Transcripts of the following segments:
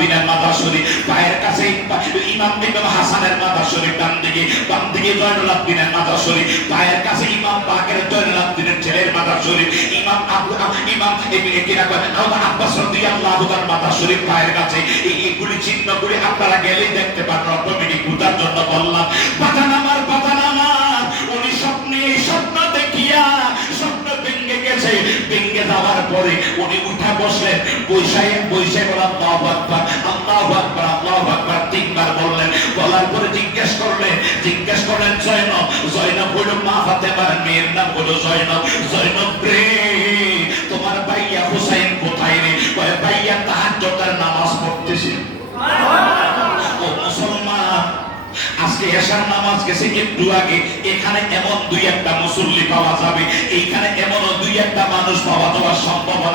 দিনের মাদার শরীফ পায়ের কাছে ইমাম ইমাম হাসানের মাদার শরীফ ডান দিকে, বাম দিকে মাদার শরীফ পায়ের কাছে ইমাম বাকের ছেলের মাদার শরীফ, ইমাম আবু ইমাম আব্বাস রাদিয়াল্লাহু তাআলার মাদার শরীফ পায়ের কাছে চিহ্নগুলি আপনারা গেলেই দেখতে পারেন অটোমেটিক বুঝার জন্য বললাম। গেছে ভেঙে যাওয়ার পরে উনি উঠা বসলেন। বৈশাই বৈশাই বলা আল্লাহু আকবার আল্লাহু আকবার আল্লাহু আকবার। তিনবার বললেন। বলার পরে জিজ্ঞেস করলেন জিজ্ঞেস করলেন, জয়নব জয়নব হলো মা ফাতেমার মেয়ের নাম হলো জয়নব। জয়নব রে, তোমার ভাইয়া হুসাইন কোথায় রে? ভাইয়া তাহাজ্জুদের নামাজ পড়তেছে। আজকে এশার নামাজ গেছে একটু আগে, এখানে এমন দুই একটা মুসল্লি পাওয়া যাবে। এইখানে এমন দুই একটা মানুষ পাওয়া যাওয়ার সম্ভাবনা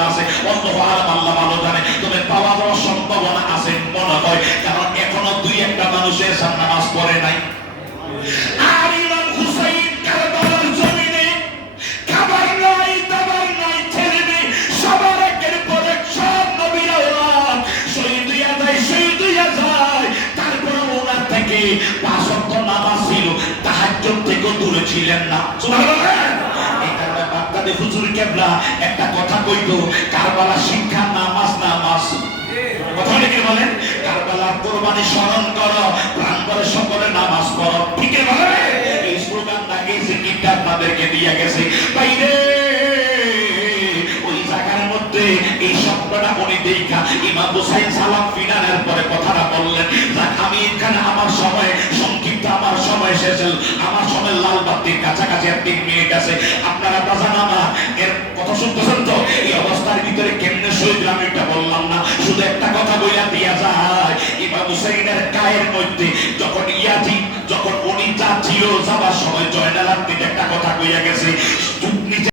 ছিলেন না। হুজুর কেবলা একটা কথা কইতো, কারবালা শিক্ষা নামাজ নামাজ। কথা কি বলেন কোরবানি স্মরণ প্রাণ সকলে নামাজ ঠিক বলে? এই আপনাদেরকে দিয়ে গেছে। বাইরে! ওই জায়গার মধ্যে এই উনি দেখা। ইমাম হুসাইন সালাম পরে কথাটা বললেন আমি এখানে আমার সময়, সংক্ষিপ্ত আমার সময় শেষ বাতির কাছাকাছি আর তিন মিনিট আছে আপনারা বাজান আমার এর কথা শুনতেছেন তো? এই অবস্থার ভিতরে কেমনে শহীদ আমি এটা বললাম না। শুধু একটা কথা বইয়া দিয়া যায়, ইমাম হুসাইনের গায়ের মধ্যে যখন ইয়াজি যখন উনি যাচ্ছিল যাবার সময় জয়নালার দিকে একটা কথা কইয়া গেছে